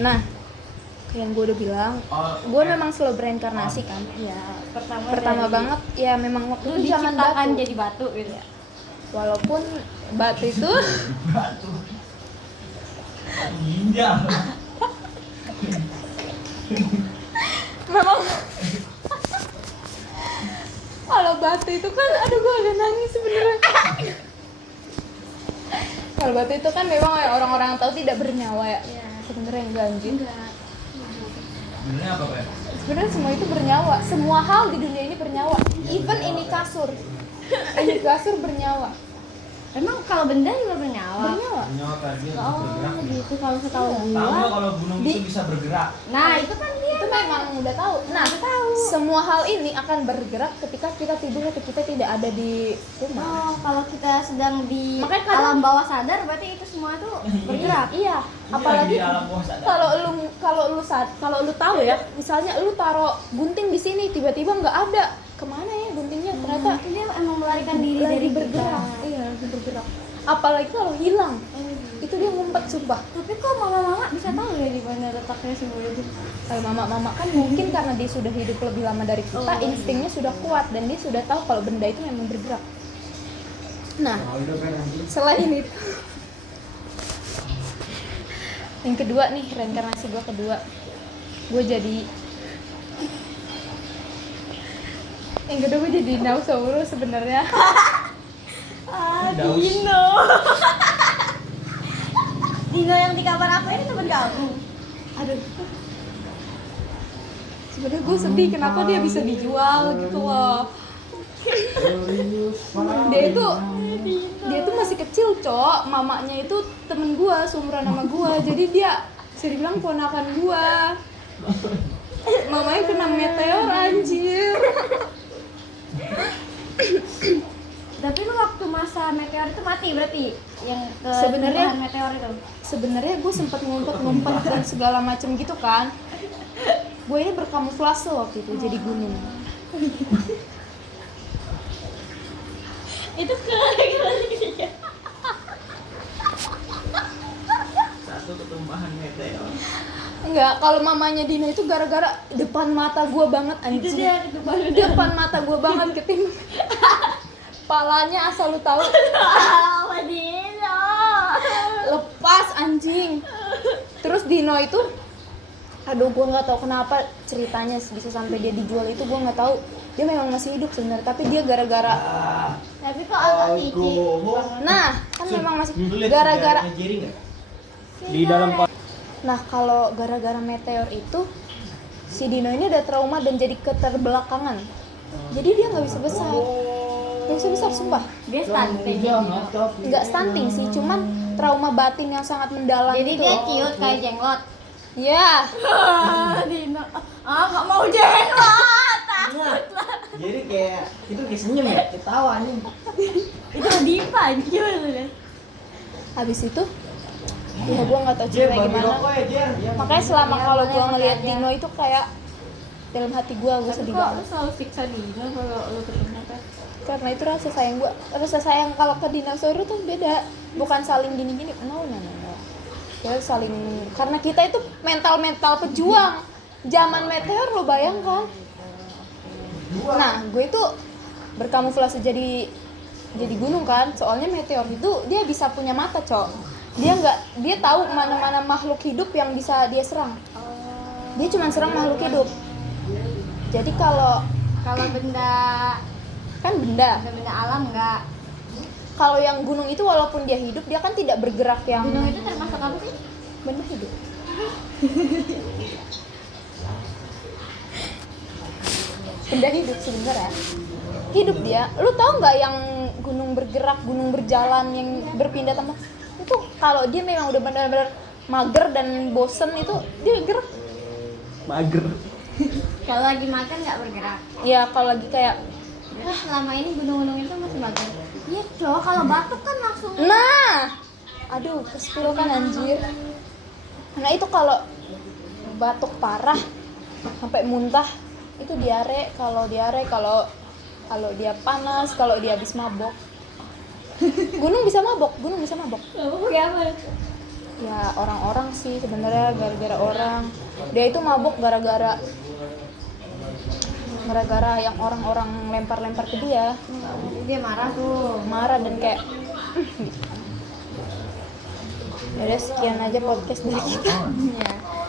Nah, yang gue udah bilang, gue memang selalu bereinkarnasi kan. Ya, Pertama banget ya memang waktu lu itu zaman diciptakan batu. jadi batu gitu ya. Walaupun batu itu ginjal. memang kalau batu itu kan, aduh gue agak nangis sebenarnya. Kalau batu itu kan memang ya orang-orang tahu tidak bernyawa ya. Iya. Sebenarnya enggak anjing. Enggak. Sebenarnya apa, Pak? Sebenarnya semua itu bernyawa. Semua hal di dunia ini bernyawa. Even ini kasur. Ini kasur bernyawa. Emang kalau benda juga bernyawa? Bernyawa. Nyawa tadi yang Oh, bergerak. gitu kalau setahu Tahu gua. nggak kalau gunung itu bisa bergerak? Nah, itu kan dia. Itu memang udah tahu. Nah, semua hal ini akan bergerak ketika kita tidur atau kita tidak ada di rumah. Oh, kalau kita sedang di Makanya kadang- alam bawah sadar berarti itu semua tuh bergerak. Iya, apalagi di alam bawah sadar. kalau lu tahu ya, misalnya lu taruh gunting di sini tiba-tiba nggak ada, kemana ya guntingnya? Ternyata Itu dia emang melarikan diri lagi dari bergerak. kita. Iya, lagi bergerak. Apalagi kalau hilang, itu dia ngumpet sumpah. Tapi kok mama-mama bisa tahu ya di mana letaknya si bulu itu? Kalau mama kan mungkin karena dia sudah hidup lebih lama dari kita, Oh. instingnya sudah kuat dan dia sudah tahu kalau benda itu memang bergerak. Nah, selain itu, yang kedua nih, reinkarnasi gue kedua, gue jadi dinosaurus sebenarnya. Daus. Dino. Dino yang di kamar aku ini teman kamu. Aduh, sebenarnya gue sedih kenapa dia bisa dijual gitu loh. Dia itu masih kecil, Cok. Mamanya itu temen gue, seumuran sama gue. Jadi dia bisa dibilang ponakan gue. Mamanya kena meteor anjir. Tapi lu waktu masa meteor itu mati berarti yang ke Sebenarnya- tumpahan meteor itu. Sebenarnya gue sempat ngumpet dan segala macam gitu kan. Gue ini berkamuflase waktu itu jadi gunung. Itu ke Satu ketumpahan meteor. Enggak, kalau mamanya Dino itu gara-gara depan mata gue banget itu anjing. dia ketumpahan Depan mata gue banget ketimbang palanya asal lu tahu apa Dino. lepas anjing. Terus Dino itu, aduh gue nggak tahu kenapa ceritanya bisa sampai dia dijual itu, gue nggak tahu. Dia memang masih hidup sebenarnya, tapi dia gara-gara, Tapi kok agak licik. nah kan memang masih Lu lihat gara-gara. sejarahnya Jerry nggak? Di dalam Nah kalau gara-gara meteor itu si Dino ini udah trauma dan jadi keterbelakangan. Jadi dia nggak bisa besar, nggak bisa besar sumpah. Dia stunting. Nggak stunting sih, cuman trauma batin yang sangat mendalam. Jadi gitu. dia ciut kayak jenglot. Ya, Dino. Nggak mau jenglot. Jadi kayak itu kayak senyum ya, ketawa nih. Itu Diva gimana deh? habis itu ya gue nggak tahu ceritanya gimana. Makanya selama kalau gue ngelihat Dino itu kayak dalam hati gue sedih Kok lu banget. selalu siksa Dino kalau lu ketemu kan? Karena itu rasa sayang kalau ke dinosaurus tuh beda, bukan saling gini-gini, no. Ya saling, karena kita itu mental pejuang. Zaman meteor lo bayangkan. Nah, gue itu berkamuflase jadi gunung kan, soalnya meteor itu dia bisa punya mata, Cok. Dia tahu mana-mana makhluk hidup yang bisa dia serang. Dia cuma serang makhluk hidup. Jadi kalau Benda benda, alam enggak. kalau yang gunung itu walaupun dia hidup, dia kan tidak bergerak yang Gunung itu termasuk apa sih? benda hidup. Benda hidup sebenarnya. Hidup dia. Lu tahu nggak yang gunung bergerak, gunung berjalan, yang berpindah tempat? Itu kalau dia memang udah benar-benar mager dan bosen itu dia gerak. Mager. Kalau lagi makan nggak bergerak. Ya kalau lagi kayak, Terus selama ini gunung-gunung itu masih bagus. Iya, cowok kalau batuk kan langsung. nah, aduh kespill kan anjir. Nah itu kalau batuk parah sampai muntah itu diare. Kalau dia panas, kalau dia habis mabok. Gunung bisa mabok. Kayak apa? Ya orang-orang sih sebenarnya, gara-gara orang. Dia itu mabuk gara-gara yang orang-orang lempar-lempar ke dia. Dia marah tuh. Marah dan kayak gitu. Yaudah, sekian aja podcast dari kita. Ya.